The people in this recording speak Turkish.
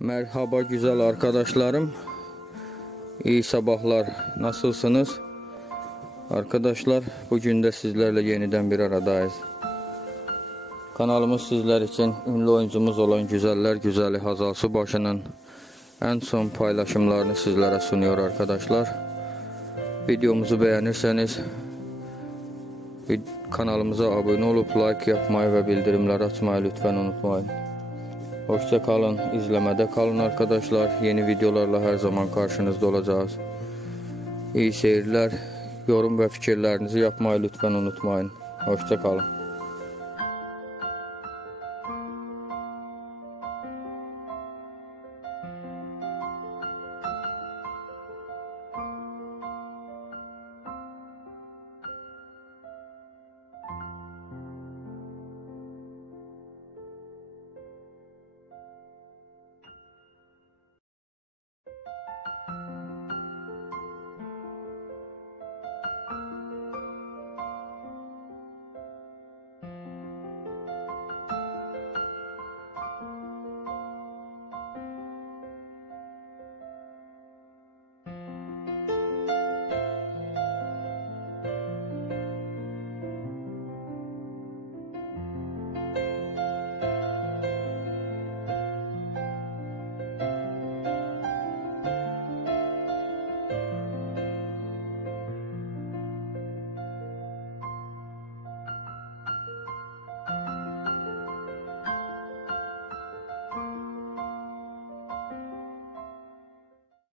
Merhaba güzel arkadaşlarım. İyi sabahlar. Nasılsınız? Arkadaşlar bugün de sizlerle yeniden bir aradayız. Kanalımız sizler için ünlü oyuncumuz olan Güzeller Güzeli Hazal Subaşı'nın en son paylaşımlarını sizlere sunuyor arkadaşlar. Videomuzu beğenirseniz kanalımıza abone olup like yapmayı ve bildirimleri açmayı lütfen unutmayın. Hoşça kalın, izlemede kalın arkadaşlar. Yeni videolarla her zaman karşınızda olacağız. İyi seyirler. Yorum ve fikirlerinizi yapmayı lütfen unutmayın. Hoşça kalın.